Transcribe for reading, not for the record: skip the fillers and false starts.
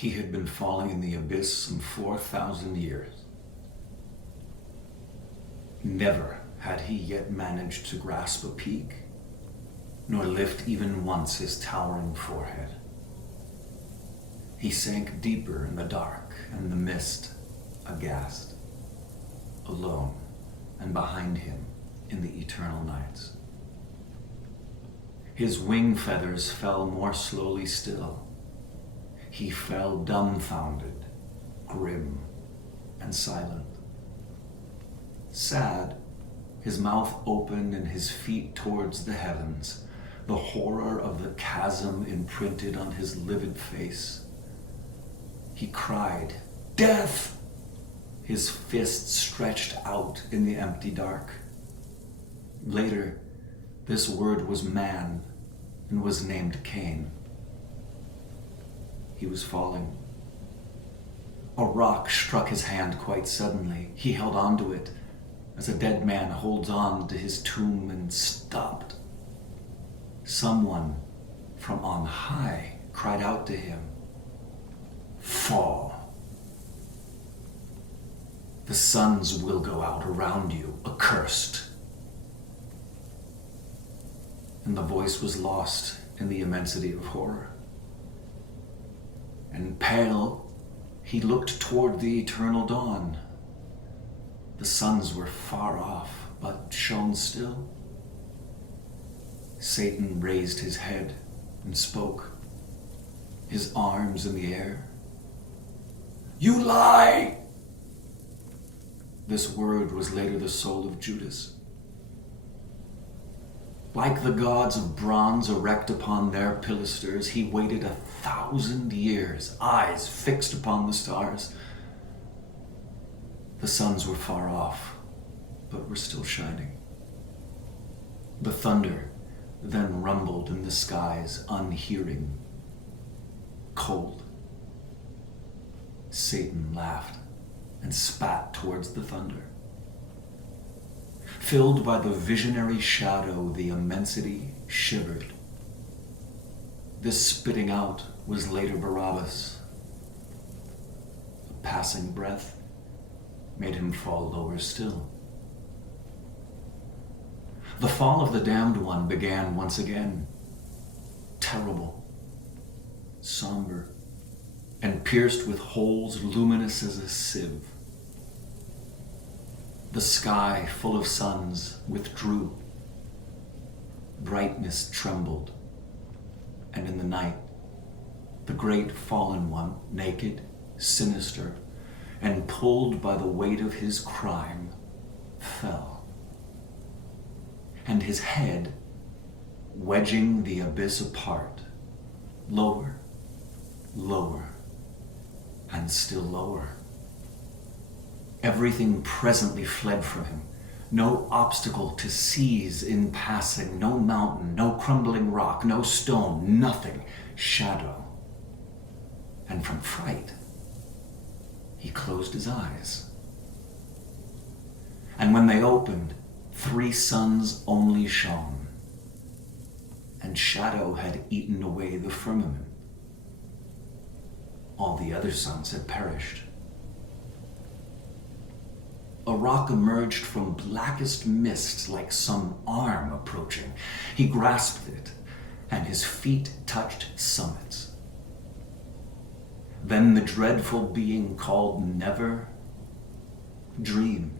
He had been falling in the abyss some 4,000 years. Never had he yet managed to grasp a peak, nor lift even once his towering forehead. He sank deeper in the dark and the mist, aghast, alone, and behind him in the eternal nights. His wing feathers fell more slowly still. He fell dumbfounded, grim, and silent. Sad, his mouth open and his feet towards the heavens, the horror of the chasm imprinted on his livid face. He cried, "Death!" his fists stretched out in the empty dark. Later, this word was man and was named Cain. He was falling. A rock struck his hand quite suddenly. He held onto it as a dead man holds on to his tomb and stopped. Someone from on high cried out to him, "Fall. The suns will go out around you, accursed." And the voice was lost in the immensity of horror. And pale, he looked toward the eternal dawn. The suns were far off, but shone still. Satan raised his head and spoke, his arms in the air. "You lie!" This word was later the soul of Judas. Like the gods of bronze erect upon their pilasters, he waited 1,000 years, eyes fixed upon the stars. The suns were far off, but were still shining. The thunder then rumbled in the skies, unhearing, cold. Satan laughed and spat towards the thunder. Filled by the visionary shadow, the immensity shivered. This spitting out was later Barabbas. A passing breath made him fall lower still. The fall of the damned one began once again, terrible, somber, and pierced with holes luminous as a sieve. The sky, full of suns, withdrew. Brightness trembled, and in the night, the great fallen one, naked, sinister, and pulled by the weight of his crime, fell. And his head, wedging the abyss apart, lower, lower, and still lower. Everything presently fled from him. No obstacle to seize in passing, no mountain, no crumbling rock, no stone, nothing. Shadow. And from fright, he closed his eyes. And when they opened, 3 suns only shone, and shadow had eaten away the firmament. All the other suns had perished. A rock emerged from blackest mist like some arm approaching. He grasped it, and his feet touched summits. Then the dreadful being called Never dreamed.